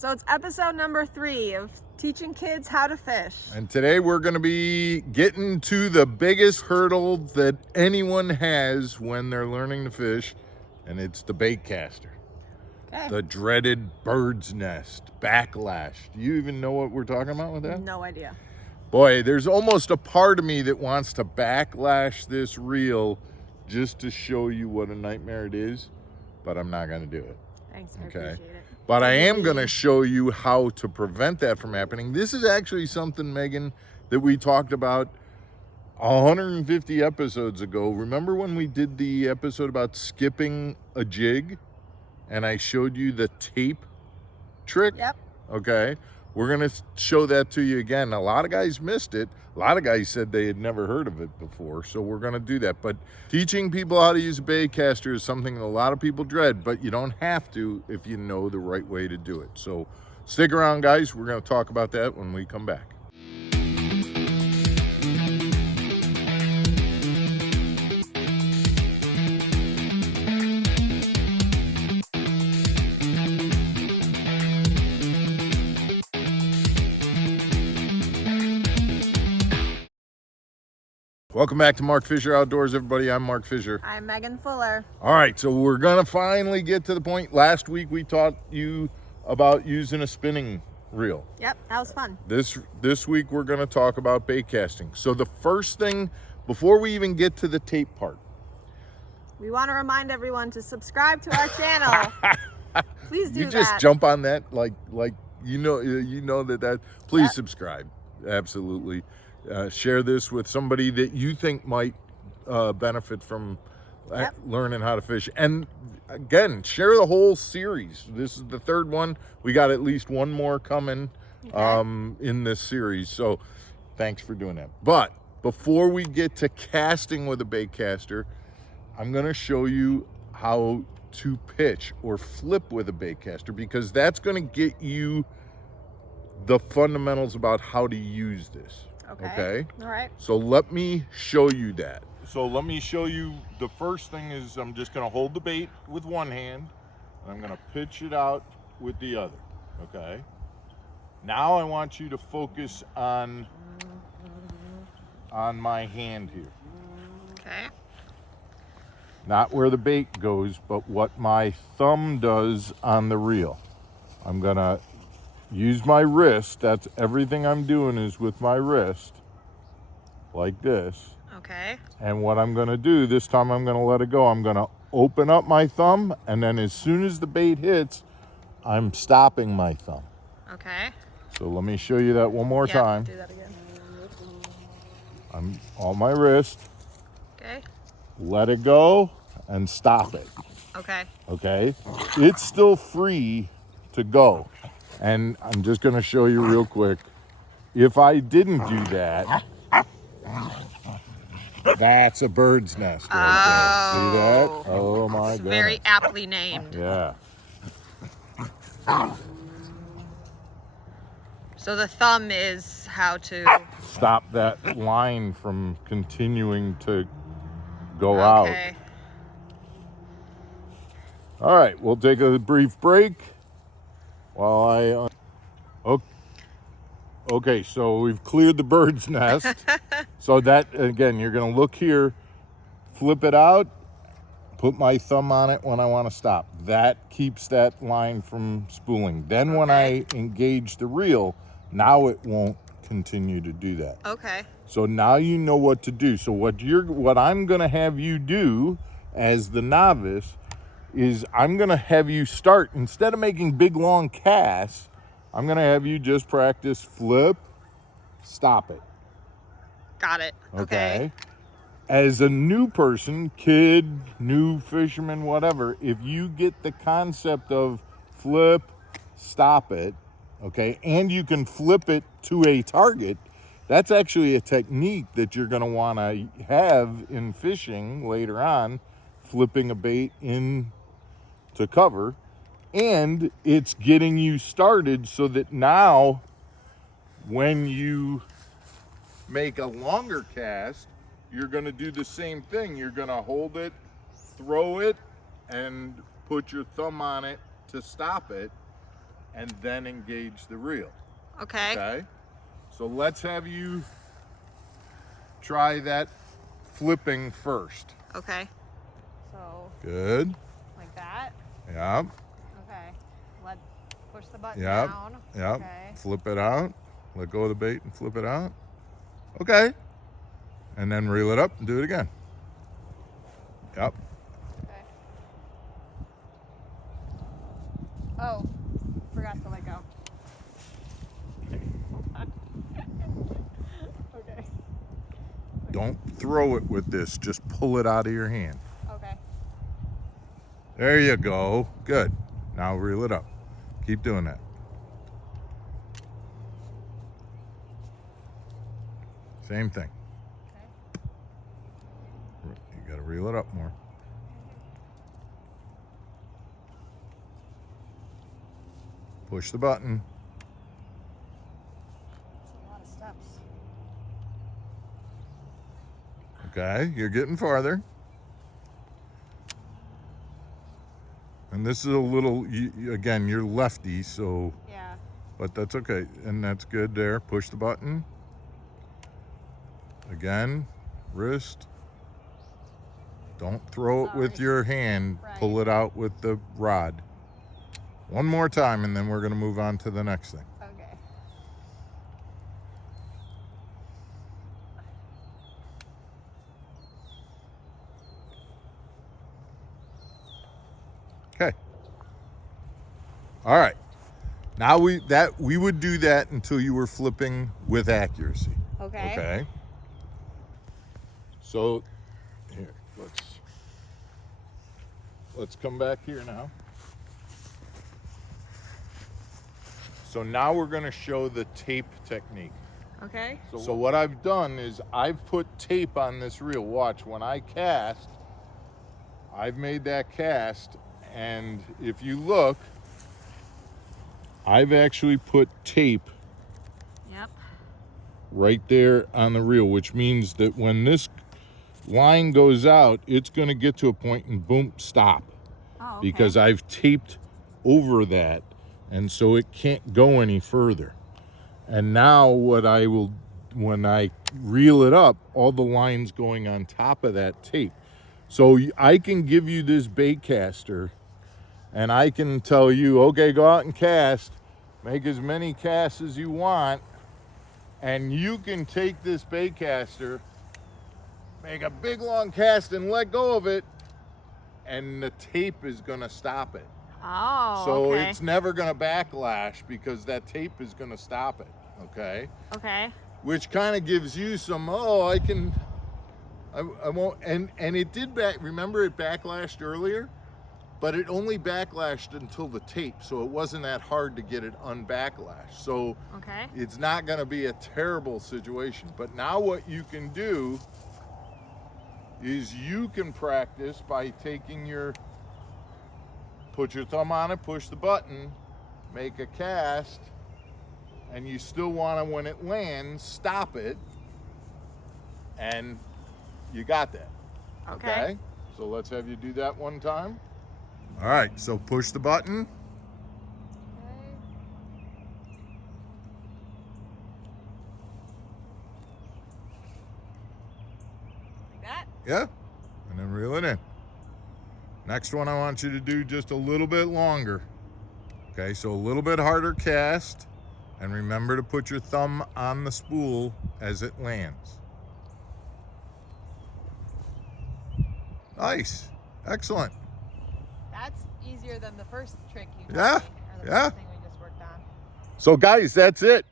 So it's episode number 3 of teaching kids how to fish. And today we're going to be getting to the biggest hurdle that anyone has when they're learning to fish, and it's the bait caster. Okay. The dreaded bird's nest, backlash. Do you even know what we're talking about with that? No idea. Boy, there's almost a part of me that wants to backlash this reel just to show you what a nightmare it is, but I'm not going to do it. Thanks, I appreciate it. But I am going to show you how to prevent that from happening. This is actually something, Megan, that we talked about 150 episodes ago. Remember when we did the episode about skipping a jig and I showed you the tape trick? Yep. Okay. We're going to show that to you again. A lot of guys missed it. A lot of guys said they had never heard of it before, so we're going to do that. But teaching people how to use a bait caster is something that a lot of people dread, but you don't have to if you know the right way to do it. So stick around, guys. We're going to talk about that when we come back. Welcome back to Mark Fisher Outdoors, everybody. I'm Mark Fisher. I'm Megan Fuller. All right, so we're gonna finally get to the point. Last week we taught you about using a spinning reel. Yep, that was fun. This week we're gonna talk about bait casting. So the first thing, before we even get to the tape part, we want to remind everyone to subscribe to our channel. Please do you just that. jump on that like you know that. Please subscribe. Absolutely. Share this with somebody that you think might benefit from learning how to fish. And again, share the whole series. This is the third one. We got at least one more coming in this series. So thanks for doing that. But before we get to casting with a bait caster, I'm going to show you how to pitch or flip with a bait caster, because that's going to get you the fundamentals about how to use this. Okay. All right. So let me show you that. So let me show you, the first thing is I'm just going to hold the bait with one hand and I'm going to pitch it out with the other. Okay. Now I want you to focus on my hand here. Okay. Not where the bait goes, but what my thumb does on the reel. I'm going to use my wrist. That's everything I'm doing is with my wrist, like this. Okay. And what I'm going to do this time, I'm going to let it go. I'm going to open up my thumb, and then as soon as the bait hits, I'm stopping my thumb. Okay. So let me show you that one more time. Do that again. I'm on my wrist. Okay. Let it go and stop it. Okay. Okay? It's still free to go. And I'm just going to show you real quick. If I didn't do that, that's a bird's nest right there. See that? Oh my God. Very aptly named. Yeah. So the thumb is how to Stop that line from continuing to go out. Okay. All right, we'll take a brief break while I... Okay, so we've cleared the bird's nest. So that, again, you're going to look here, flip it out, put my thumb on it when I want to stop. That keeps that line from spooling. Then when I engage the reel, now it won't continue to do that. Okay. So now you know what to do. So what I'm going to have you do as the novice is I'm going to have you start, instead of making big long casts, I'm going to have you just practice flip, stop it. Got it. Okay. As a new person, kid, new fisherman, whatever, if you get the concept of flip, stop it, okay, and you can flip it to a target, that's actually a technique that you're going to want to have in fishing later on, flipping a bait in to cover. And it's getting you started so that now when you make a longer cast, you're going to do the same thing. You're going to hold it, throw it, and put your thumb on it to stop it. and then engage the reel. Okay. Okay? So let's have you try that flipping first. Okay. So Good. like that. Yep. Okay. Let's push the button Yep. down. Yep. Okay. Flip it out. Let go of the bait and flip it out. Okay. And then reel it up and do it again. Yep. Okay. Oh, forgot to let go. Okay. Don't throw it with this. Just pull it out of your hand. Okay. There you go. Good. Now reel it up. Keep doing that. Same thing. Okay. You got to reel it up more. Push the button. That's a lot of steps. Okay, you're getting farther. And this is a little, again, you're lefty, so, Yeah. but that's okay. And that's good there. Push the button. Again, wrist. Don't throw it with Sorry. your hand. Right. Pull it out with the rod. One more time, and then we're going to move on to the next thing. Okay. Okay. All right. Now we would do that until you were flipping with accuracy. Okay. Okay. So here, let's come back here now. So now we're going to show the tape technique. Okay. So what I've done is I've put tape on this reel. Watch, when I cast, I've made that cast, and if you look, I've actually put tape Yep. right there on the reel, which means that when this line goes out, it's going to get to a point and boom, stop. Oh, okay. Because I've taped over that, and so it can't go any further. And now what I will, when I reel it up, all the lines going on top of that tape. So I can give you this bait caster, and I can tell you, okay, go out and cast, make as many casts as you want, and you can take this bait caster, make a big long cast and let go of it, and the tape is gonna stop it. Oh, So okay. it's never gonna backlash because that tape is gonna stop it, okay? Okay. Which kind of gives you some, I won't, and it did remember it backlashed earlier, but it only backlashed until the tape, so it wasn't that hard to get it unbacklashed. So Okay. it's not gonna be a terrible situation. But now what you can do is you can practice by put your thumb on it, push the button, make a cast, and you still want to, when it lands, stop it, and you got that. Okay. So let's have you do that one time. All right, so push the button. Like that? Yeah, and then reel it in. Next one I want you to do just a little bit longer. Okay, so a little bit harder cast, and remember to put your thumb on the spool as it lands. Nice, excellent. That's easier than the first trick you taught Yeah, me, or the yeah. first thing we just worked on. So guys, that's it.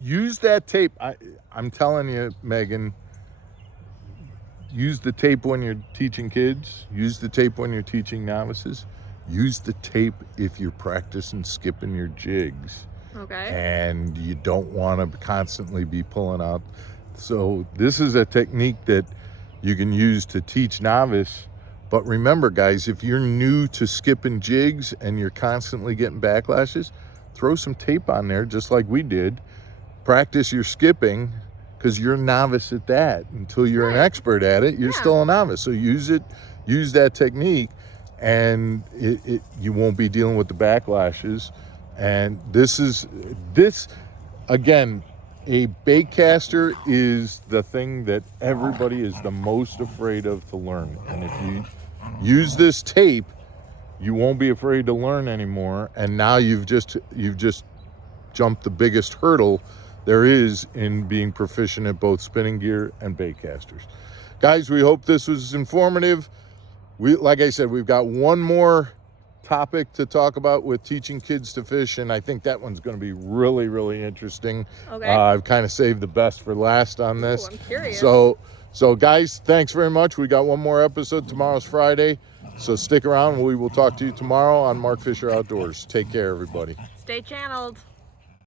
Use that tape. I'm telling you, Megan, use the tape when you're teaching kids. Use the tape when you're teaching novices. Use the tape if you're practicing skipping your jigs. Okay. And you don't want to constantly be pulling out. So this is a technique that you can use to teach novice. But remember, guys, if you're new to skipping jigs and you're constantly getting backlashes, throw some tape on there just like we did. Practice your skipping, because you're a novice at that. Until you're an expert at it, you're still a novice. So use that technique, and you won't be dealing with the backlashes. And this again, a bait caster is the thing that everybody is the most afraid of to learn. And if you use this tape, you won't be afraid to learn anymore. And now you've just jumped the biggest hurdle there is in being proficient at both spinning gear and bait casters. Guys, we hope this was informative. Like I said, we've got one more topic to talk about with teaching kids to fish, and I think that one's going to be really, really interesting. Okay. I've kind of saved the best for last on this. Ooh, I'm curious. So guys, thanks very much. We got one more episode. Tomorrow's Friday, so stick around. We will talk to you tomorrow on Mark Fisher Outdoors. Take care, everybody. Stay channeled.